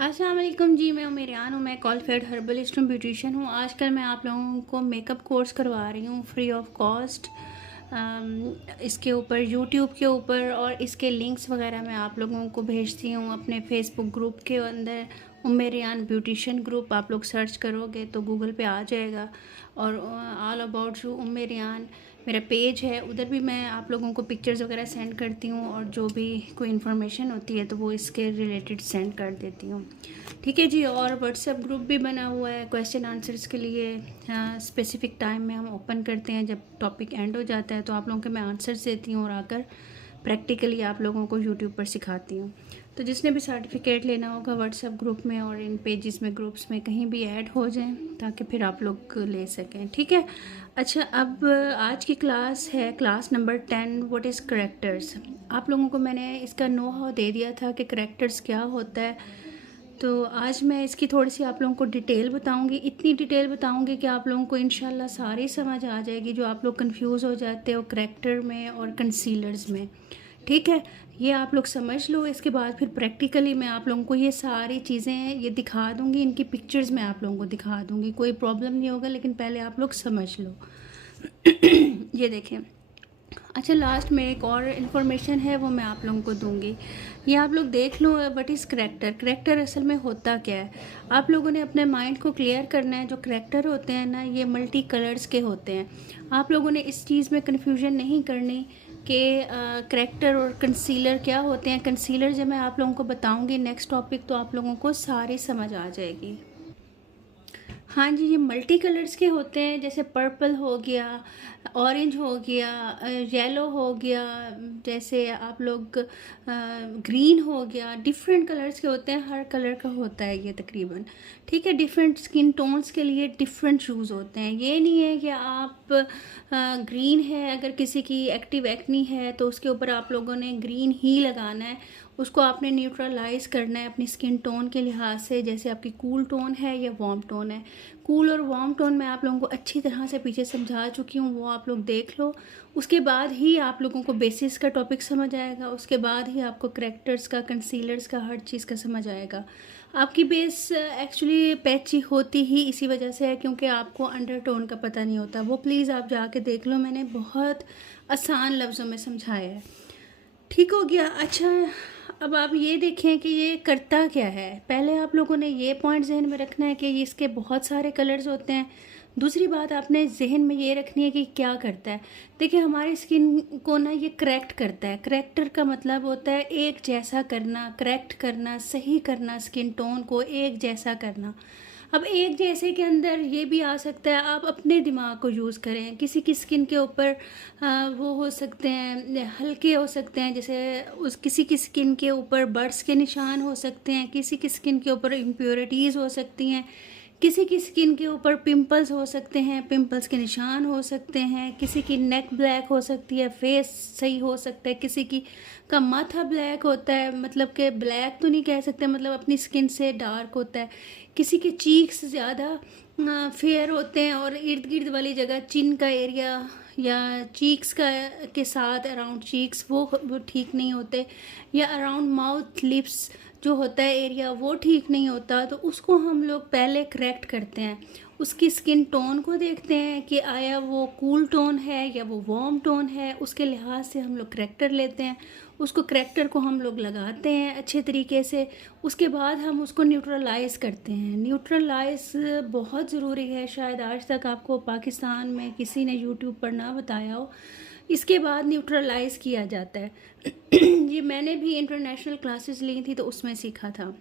अस्सलाम वालेकुम जी। मैं मेरियान हूँ। मैं क्वालिफाइड हर्बलिस्ट हूँ, ब्यूटिशियन हूँ। आजकल मैं आप लोगों को मेकअप कोर्स करवा रही हूँ फ्री ऑफ कॉस्ट। इसके ऊपर यूट्यूब के ऊपर और इसके लिंक्स वगैरह मैं आप लोगों को भेजती हूँ अपने फेसबुक ग्रुप के अंदर। मेरियान ब्यूटिशियन ग्रुप आप लोग सर्च करोगे तो गूगल पे आ जाएगा। और ऑल अबाउट यू मेरियान मेरा पेज है, उधर भी मैं आप लोगों को पिक्चर्स वगैरह सेंड करती हूँ और जो भी कोई इन्फॉर्मेशन होती है तो वो इसके रिलेटेड सेंड कर देती हूँ। ठीक है जी। और व्हाट्सएप ग्रुप भी बना हुआ है क्वेश्चन आंसर्स के लिए। स्पेसिफिक टाइम में हम ओपन करते हैं, जब टॉपिक एंड हो जाता है तो आप लोगों के मैं आंसर्स देती हूँ और आकर प्रैक्टिकली आप लोगों को यूट्यूब पर सिखाती हूँ। तो जिसने भी सर्टिफिकेट लेना होगा व्हाट्सएप ग्रुप में और इन पेजेस में, ग्रुप्स में कहीं भी ऐड हो जाएं ताकि फिर आप लोग ले सकें। ठीक है। अच्छा, अब आज की क्लास है class number 10, what is characters. आप लोगों को मैंने इसका नो हाउ दे दिया था कि करैक्टर्स क्या होता है। तो आज मैं इसकी थोड़ी सी आप लोगों को डिटेल बताऊंगी। इतनी डिटेल बताऊंगी कि आप लोगों को इंशाल्लाह सारी समझ आ जाएगी, जो आप लोग कंफ्यूज हो जाते हो करैक्टर में और कंसीलर्स में। ठीक है, ये आप लोग समझ लो। इसके बाद फिर प्रैक्टिकली मैं आप लोगों को ये सारी चीज़ें ये दिखा दूंगी, इनकी पिक्चर्स मैं आप लोगों को दिखा दूंगी। कोई प्रॉब्लम नहीं होगा, लेकिन पहले आप लोग समझ लो। ये देखें। अच्छा, लास्ट में एक और इन्फॉर्मेशन है, वो मैं आप लोगों को दूंगी। ये आप लोग देख लो, व्हाट इज़ करैक्टर। करैक्टर असल में होता क्या है, आप लोगों ने अपने माइंड को क्लियर करना है। जो करैक्टर होते हैं ना, ये मल्टी कलर्स के होते हैं। आप लोगों ने इस चीज़ में कन्फ्यूजन नहीं करनी कि करैक्टर और कंसीलर क्या होते हैं। कंसीलर जब मैं आप लोगों को बताऊंगी नेक्स्ट टॉपिक, तो आप लोगों को सारी समझ आ जाएगी। हाँ जी, ये मल्टी कलर्स के होते हैं, जैसे पर्पल हो गया, ऑरेंज हो गया, येलो हो गया, जैसे आप लोग ग्रीन हो गया। डिफरेंट कलर्स के होते हैं, हर कलर का होता है ये तकरीबन। ठीक है। डिफरेंट स्किन टोन्स के लिए डिफरेंट शूज़ होते हैं। ये नहीं है कि आप ग्रीन है, अगर किसी की एक्टिव एक्नी है तो उसके ऊपर आप लोगों ने ग्रीन ही लगाना है। उसको आपने न्यूट्रलाइज करना है अपनी स्किन टोन के लिहाज से, जैसे आपकी कूल टोन है या वार्म टोन है। कूल और वार्म टोन मैं आप लोगों को अच्छी तरह से पीछे समझा चुकी हूँ, वो आप लोग देख लो। उसके बाद ही आप लोगों को बेसिस का टॉपिक समझ आएगा, उसके बाद ही आपको करैक्टर्स का, कंसीलर्स का, हर चीज़ का समझ आएगा। आपकी बेस एक्चुअली पैची होती ही इसी वजह से है क्योंकि आपको अंडरटोन का पता नहीं होता। वो प्लीज़ आप जाके देख लो, मैंने बहुत आसान लफ्ज़ों में समझाया है। ठीक हो गया। अच्छा, अब आप ये देखें कि ये करता क्या है। पहले आप लोगों ने ये पॉइंट जहन में रखना है कि इसके बहुत सारे कलर्स होते हैं। दूसरी बात आपने जहन में ये रखनी है कि क्या करता है। देखिए, हमारी स्किन को ना ये करेक्ट करता है। करेक्टर का मतलब होता है एक जैसा करना, करेक्ट करना, सही करना, स्किन टोन को एक जैसा करना। अब एक जैसे के अंदर ये भी आ सकता है, आप अपने दिमाग को यूज़ करें। किसी की स्किन के ऊपर वो हो सकते हैं, हल्के हो सकते हैं, जैसे उस किसी की स्किन के ऊपर बर्ड्स के निशान हो सकते हैं, किसी की स्किन के ऊपर इम्प्योरिटीज़ हो सकती हैं, किसी की स्किन के ऊपर पिंपल्स हो सकते हैं, पिंपल्स के निशान हो सकते हैं, किसी की नेक ब्लैक हो सकती है, फेस सही हो सकता है, किसी की का माथा ब्लैक होता है, मतलब कि ब्लैक तो नहीं कह सकते, मतलब अपनी स्किन से डार्क होता है। किसी के चीक्स ज़्यादा फेयर होते हैं और इर्द गिर्द वाली जगह, चिन का एरिया या चीक्स का के साथ अराउंड चीक्स वो ठीक नहीं होते, या अराउंड माउथ लिप्स जो होता है एरिया वो ठीक नहीं होता। तो उसको हम लोग पहले करेक्ट करते हैं। उसकी स्किन टोन को देखते हैं कि आया वो कूल टोन है या वो वार्म टोन है, उसके लिहाज से हम लोग करेक्टर लेते हैं। उसको करेक्टर को हम लोग लगाते हैं अच्छे तरीके से। उसके बाद हम उसको न्यूट्रलाइज करते हैं। न्यूट्रलाइज बहुत ज़रूरी है, शायद आज तक आपको पाकिस्तान में किसी ने यूट्यूब पर ना बताया हो। इसके बाद न्यूट्रलाइज किया जाता है। ये मैंने भी इंटरनेशनल क्लासेस ली थी तो उसमें सीखा था।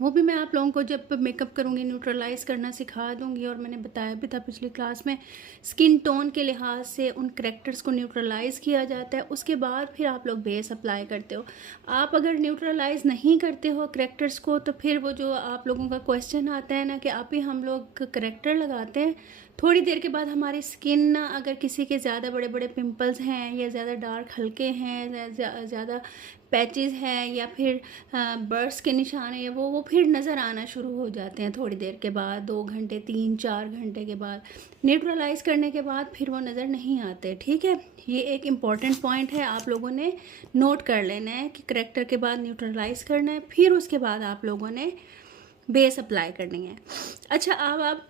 वो भी मैं आप लोगों को जब मेकअप करूँगी न्यूट्रलाइज करना सिखा दूँगी। और मैंने बताया भी था पिछली क्लास में, स्किन टोन के लिहाज से उन करेक्टर्स को न्यूट्रलाइज किया जाता है। उसके बाद फिर आप लोग बेस अप्लाई करते हो। आप अगर न्यूट्रलाइज नहीं करते हो करेक्टर्स को, तो फिर वो जो आप लोगों का क्वेश्चन आता है ना कि आप ही हम लोग करेक्टर लगाते हैं, थोड़ी देर के बाद हमारी स्किन ना, अगर किसी के ज़्यादा बड़े बड़े पिंपल्स हैं या ज़्यादा डार्क हल्के हैं, ज़्यादा पैचेस हैं या फिर बर्ड्स के निशान है, वो फिर नज़र आना शुरू हो जाते हैं थोड़ी देर के बाद, 2 घंटे 3-4 घंटे के बाद। न्यूट्रलाइज़ करने के बाद फिर वो नज़र नहीं आते, ठीक है। ये एक इम्पॉर्टेंट पॉइंट है, आप लोगों ने नोट कर लेना है कि करेक्टर के बाद न्यूट्रलाइज़ करना है, फिर उसके बाद आप लोगों ने बेस अप्लाई करनी है। अच्छा, अब आप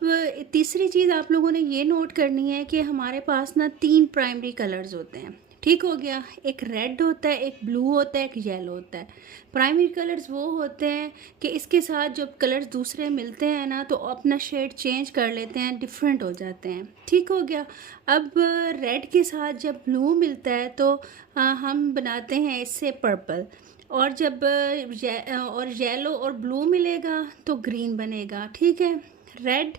तीसरी चीज़ आप लोगों ने ये नोट करनी है कि हमारे पास ना 3 प्राइमरी कलर्स होते हैं, ठीक हो गया। एक रेड होता है, एक ब्लू होता है, एक येलो होता है। प्राइमरी कलर्स वो होते हैं कि इसके साथ जब कलर्स दूसरे मिलते हैं ना तो अपना शेड चेंज कर लेते हैं, डिफरेंट हो जाते हैं, ठीक हो गया। अब रेड के साथ जब ब्लू मिलता है तो हम बनाते हैं इससे पर्पल, और जब येलो और ब्लू मिलेगा तो ग्रीन बनेगा, ठीक है। रेड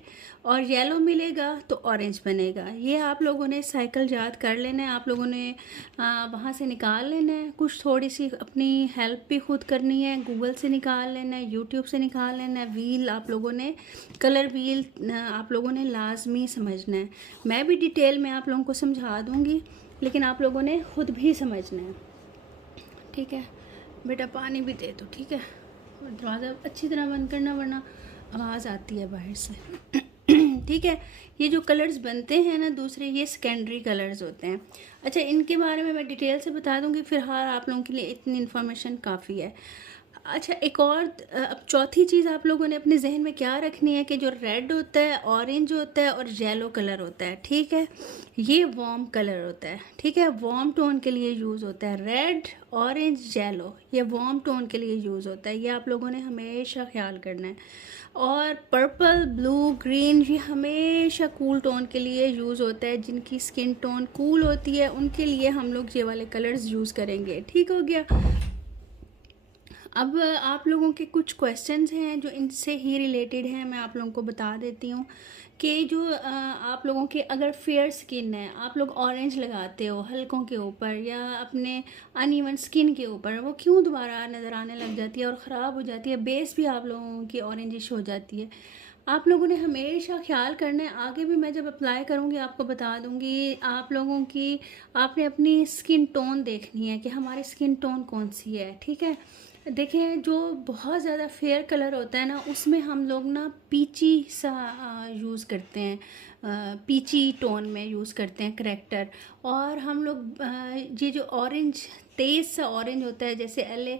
और येलो मिलेगा तो ऑरेंज बनेगा। ये आप लोगों ने साइकिल याद कर लेना है, आप लोगों ने वहाँ से निकाल लेना है। कुछ थोड़ी सी अपनी हेल्प भी खुद करनी है, गूगल से निकाल लेना है, यूट्यूब से निकाल लेना है। व्हील आप लोगों ने, कलर व्हील आप लोगों ने लाजमी समझना है। मैं भी डिटेल में आप लोगों को समझा दूँगी, लेकिन आप लोगों ने खुद भी समझना है, ठीक है। बेटा पानी भी दे दो, ठीक है। और दरवाज़ा अच्छी तरह बंद करना वरना आवाज़ आती है बाहर से, ठीक है। ये जो कलर्स बनते हैं ना दूसरे, ये सेकेंडरी कलर्स होते हैं। अच्छा, इनके बारे में मैं डिटेल से बता दूंगी, फिलहाल आप लोगों के लिए इतनी इन्फॉर्मेशन काफ़ी है। अच्छा, एक और अब चौथी चीज़ आप लोगों ने अपने जहन में क्या रखनी है कि जो रेड होता है, ऑरेंज होता है और येलो कलर होता है, ठीक है, ये वार्म कलर होता है, ठीक है। वार्म टोन के लिए यूज़ होता है। रेड, ऑरेंज, येलो, ये वार्म टोन के लिए यूज़ होता है, ये आप लोगों ने हमेशा ख्याल करना है। और पर्पल, ब्लू, ग्रीन, ये हमेशा कूल टोन के लिए यूज़ होता है। जिनकी स्किन टोन कूल होती है उनके लिए हम लोग ये वाले कलर्स यूज़ करेंगे, ठीक हो गया। अब आप लोगों के कुछ क्वेश्चंस हैं जो इनसे ही रिलेटेड हैं, मैं आप लोगों को बता देती हूँ कि जो आप लोगों के अगर फेयर स्किन है, आप लोग ऑरेंज लगाते हो हल्कों के ऊपर या अपने अनइवन स्किन के ऊपर, वो क्यों दोबारा नज़र आने लग जाती है और ख़राब हो जाती है, बेस भी आप लोगों की ऑरेंजिश हो जाती है। आप लोगों ने हमेशा ख्याल करना है, आगे भी मैं जब अप्लाई करूँगी आपको बता दूँगी। आप लोगों की, आपने अपनी स्किन टोन देखनी है कि हमारी स्किन टोन कौन सी है, ठीक है। देखें, जो बहुत ज़्यादा फेयर कलर होता है ना उसमें हम लोग ना पीची सा यूज़ करते हैं, पीची टोन में यूज़ करते हैं करेक्टर। और हम लोग ये जो ऑरेंज, तेज़ सा ऑरेंज होता है, जैसे एल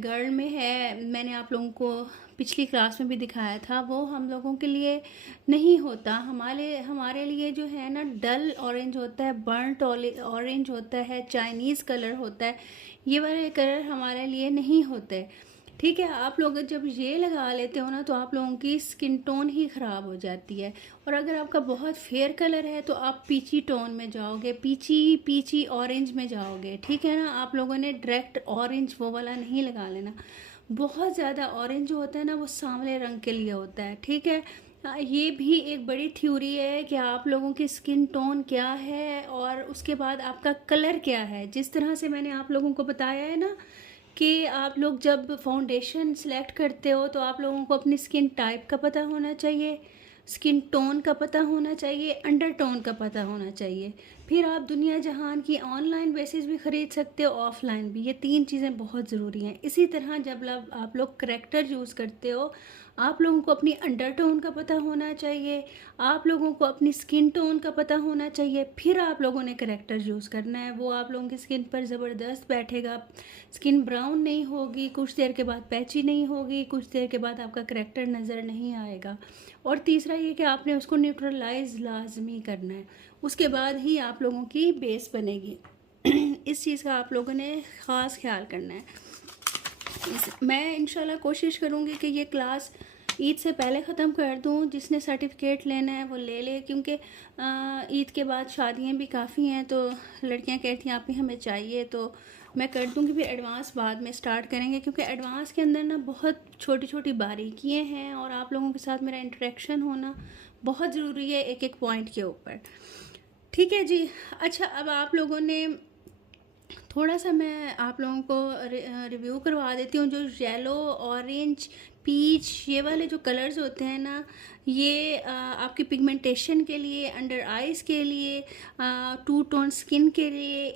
गर्ल में है, मैंने आप लोगों को पिछली क्लास में भी दिखाया था, वो हम लोगों के लिए नहीं होता। हमारे लिए जो है ना डल ऑरेंज होता है, बर्नट ऑरेंज होता है, चाइनीज़ कलर होता है, ये वाले कलर हमारे लिए नहीं होते, ठीक है। आप लोग जब ये लगा लेते हो ना तो आप लोगों की स्किन टोन ही ख़राब हो जाती है। और अगर आपका बहुत फेयर कलर है तो आप पीची टोन में जाओगे, पीची ऑरेंज में जाओगे, ठीक है ना। आप लोगों ने डायरेक्ट ऑरेंज वो वाला नहीं लगा लेना। बहुत ज़्यादा ऑरेंज जो होता है ना वो सांवले रंग के लिए होता है, ठीक है। ये भी एक बड़ी थ्योरी है कि आप लोगों की स्किन टोन क्या है और उसके बाद आपका कलर क्या है। जिस तरह से मैंने आप लोगों को बताया है ना कि आप लोग जब फाउंडेशन सेलेक्ट करते हो तो आप लोगों को अपनी स्किन टाइप का पता होना चाहिए, स्किन टोन का पता होना चाहिए, अंडर टोन का पता होना चाहिए। फिर आप दुनिया जहान की ऑनलाइन बेसिस भी ख़रीद सकते हो, ऑफलाइन भी। ये 3 चीज़ें बहुत ज़रूरी हैं। इसी तरह जब आप लोग करेक्टर यूज़ करते हो, आप लोगों को अपनी अंडर टोन का पता होना चाहिए, आप लोगों को अपनी स्किन टोन का पता होना चाहिए, फिर आप लोगों ने करेक्टर यूज़ करना है। वो आप लोगों की स्किन पर ज़बरदस्त बैठेगा, स्किन ब्राउन नहीं होगी, कुछ देर के बाद पैची नहीं होगी, कुछ देर के बाद आपका करेक्टर नज़र नहीं आएगा। और तीसरा ये कि आपने उसको न्यूट्रलाइज लाजमी करना है, उसके बाद ही आप लोगों की बेस बनेगी। इस चीज़ का आप लोगों ने ख़ास ख्याल करना है। मैं इंशाल्लाह कोशिश करूँगी कि ये क्लास ईद से पहले ख़त्म कर दूँ। जिसने सर्टिफिकेट लेना है वो ले ले, क्योंकि ईद के बाद शादियाँ भी काफ़ी हैं तो लड़कियाँ कहती हैं आप ही हमें चाहिए, तो मैं कर दूँगी। फिर एडवांस बाद में स्टार्ट करेंगे, क्योंकि एडवांस के अंदर ना बहुत छोटी छोटी बारीकियाँ हैं और आप लोगों के साथ मेरा इंटरेक्शन होना बहुत ज़रूरी है एक एक पॉइंट के ऊपर, ठीक है जी। अच्छा, अब आप लोगों ने थोड़ा सा मैं आप लोगों को रिव्यू करवा देती हूँ। जो येलो, ऑरेंज, पीच, ये वाले जो कलर्स होते हैं ना, ये आपकी पिगमेंटेशन के लिए, अंडर आइज़ के लिए, टू टोन स्किन के लिए,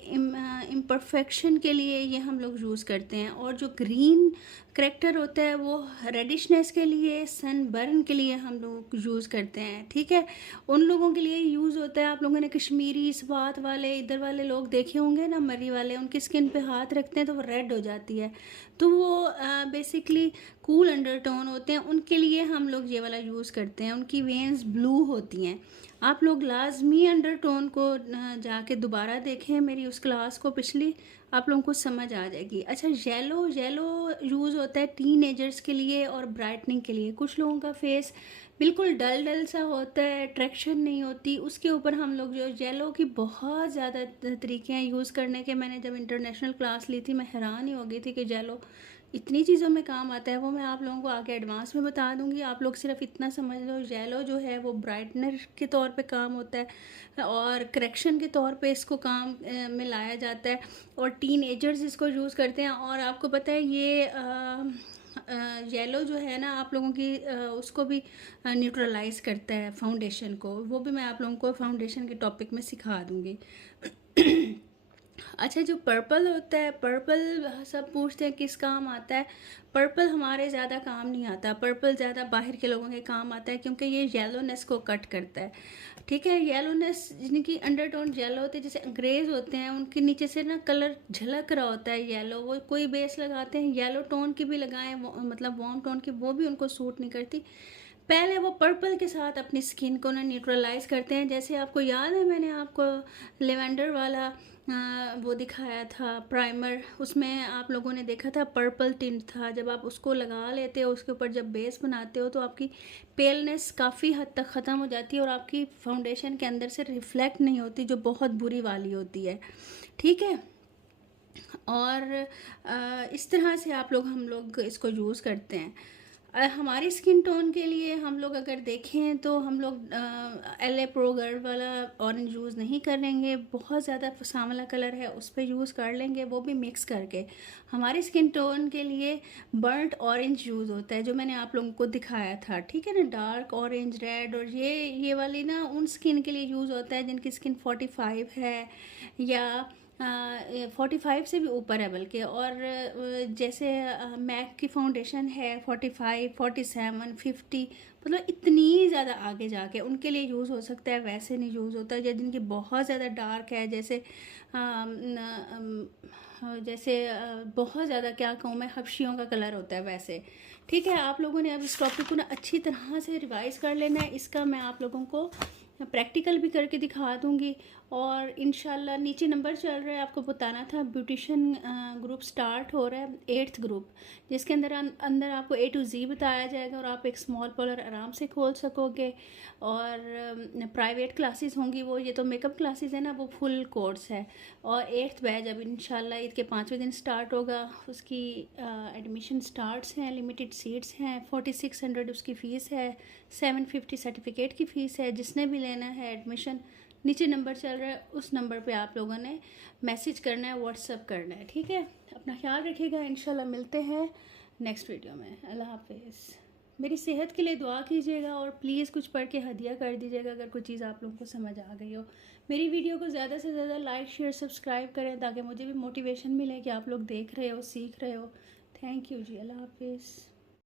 इम्परफेक्शन के लिए ये हम लोग यूज़ करते हैं। और जो ग्रीन करेक्टर होता है वो रेडिशनेस के लिए, सन बर्न के लिए हम लोग यूज़ करते हैं। ठीक है, उन लोगों के लिए यूज़ होता है। आप लोगों ने कश्मीरी स्वात वाले, इधर वाले लोग देखे होंगे ना, मरी वाले, उनकी स्किन पे हाथ रखते हैं तो वो रेड हो जाती है, तो वो बेसिकली कूल अंडरटोन होते हैं, उनके लिए हम लोग ये वाला यूज़ करते हैं। उनकी वेन्स ब्लू होती हैं। आप लोग लाजमी अंडरटोन को जाके दोबारा देखें मेरी उस क्लास को पिछली, आप लोगों को समझ आ जाएगी। अच्छा, येलो यूज़ होता है टीनेजर्स के लिए और ब्राइटनिंग के लिए। कुछ लोगों का फेस बिल्कुल डल डल सा होता है, अट्रैक्शन नहीं होती, उसके ऊपर हम लोग जो येलो की बहुत ज़्यादा तरीके हैं यूज़ करने के। मैंने जब इंटरनेशनल क्लास ली थी मैं हैरान ही हो गई थी कि येलो इतनी चीज़ों में काम आता है। वो मैं आप लोगों को आगे एडवांस में बता दूंगी। आप लोग सिर्फ इतना समझ लो, येलो जो है वो ब्राइटनर के तौर पे काम होता है और करेक्शन के तौर पे इसको काम में लाया जाता है, और टीन एजर्स इसको यूज़ करते हैं। और आपको पता है ये येलो जो है ना, आप लोगों की उसको भी न्यूट्रलाइज करता है फाउंडेशन को। वो भी मैं आप लोगों को फाउंडेशन के टॉपिक में सिखा दूंगी। अच्छा, जो पर्पल होता है, पर्पल सब पूछते हैं किस काम आता है। पर्पल हमारे ज़्यादा काम नहीं आता। पर्पल ज़्यादा बाहर के लोगों के काम आता है क्योंकि ये येलोनेस को कट करता है। ठीक है, येलोनेस जिनकी अंडरटोन येलो होते हैं, जैसे अंग्रेज़ होते हैं, उनके नीचे से ना कलर झलक रहा होता है येलो। वो कोई बेस लगाते हैं येलो टोन की भी लगाएं, मतलब वार्म टोन की, वो भी उनको सूट नहीं करती। पहले वो पर्पल के साथ अपनी स्किन को ना न्यूट्रलाइज करते हैं। जैसे आपको याद है मैंने आपको लेवेंडर वाला वो दिखाया था प्राइमर, उसमें आप लोगों ने देखा था पर्पल टिंट था। जब आप उसको लगा लेते हो, उसके ऊपर जब बेस बनाते हो, तो आपकी पेलनेस काफ़ी हद तक ख़त्म हो जाती है और आपकी फाउंडेशन के अंदर से रिफ्लेक्ट नहीं होती, जो बहुत बुरी वाली होती है। ठीक है, और इस तरह से हम लोग इसको यूज़ करते हैं। हमारी स्किन टोन के लिए हम लोग अगर देखें तो हम लोग LA प्रो गर्ल वाला ऑरेंज यूज़ नहीं करेंगे। बहुत ज़्यादा सांवला कलर है उस पर यूज़ कर लेंगे, वो भी मिक्स करके। हमारी स्किन टोन के लिए बर्nt ऑरेंज यूज़ होता है, जो मैंने आप लोगों को दिखाया था। ठीक है ना, डार्क ऑरेंज, रेड, और ये वाली ना उन स्किन के लिए यूज़ होता है जिनकी स्किन 45 है या 45 से भी ऊपर है बल्कि। और जैसे मैक की फाउंडेशन है 45, 47, 50, मतलब इतनी ज़्यादा आगे जाके उनके लिए यूज़ हो सकता है, वैसे नहीं यूज़ होता है। या जिनकी बहुत ज़्यादा डार्क है, जैसे बहुत ज़्यादा, क्या कहूँ मैं, हबशियों का कलर होता है वैसे। ठीक है, आप लोगों ने अब इस टॉपिक को ना अच्छी तरह से रिवाइज़ कर लेना है। इसका मैं आप लोगों को प्रैक्टिकल भी करके दिखा दूंगी। और इंशाल्लाह नीचे नंबर चल रहा है, आपको बताना था, ब्यूटिशन ग्रुप स्टार्ट हो रहा है, 8th ग्रुप, जिसके अंदर आपको A to Z बताया जाएगा और आप एक स्मॉल पार्लर आराम से खोल सकोगे। और प्राइवेट क्लासेस होंगी वो, ये तो मेकअप क्लासेस है ना, वो फुल कोर्स है। और 8th बैच अब इंशाल्लाह ईद के 5वें दिन स्टार्ट होगा। उसकी एडमिशन स्टार्ट्स हैं, लिमिटेड सीट्स हैं, 4600 उसकी फ़ीस है, 750 सर्टिफिकेट की फ़ीस है। जिसने भी लेना है एडमिशन, नीचे नंबर चल रहा है, उस नंबर पे आप लोगों ने मैसेज करना है, व्हाट्सअप करना है। ठीक है, अपना ख्याल रखिएगा। इंशाल्लाह मिलते हैं नेक्स्ट वीडियो में। अल्लाह हाफिज़। मेरी सेहत के लिए दुआ कीजिएगा और प्लीज़ कुछ पढ़ के हदिया कर दीजिएगा अगर कोई चीज़ आप लोगों को समझ आ गई हो। मेरी वीडियो को ज़्यादा से ज़्यादा लाइक, शेयर, सब्सक्राइब करें ताकि मुझे भी मोटिवेशन मिले कि आप लोग देख रहे हो, सीख रहे हो। थैंक यू जी, अल्लाह हाफिज़।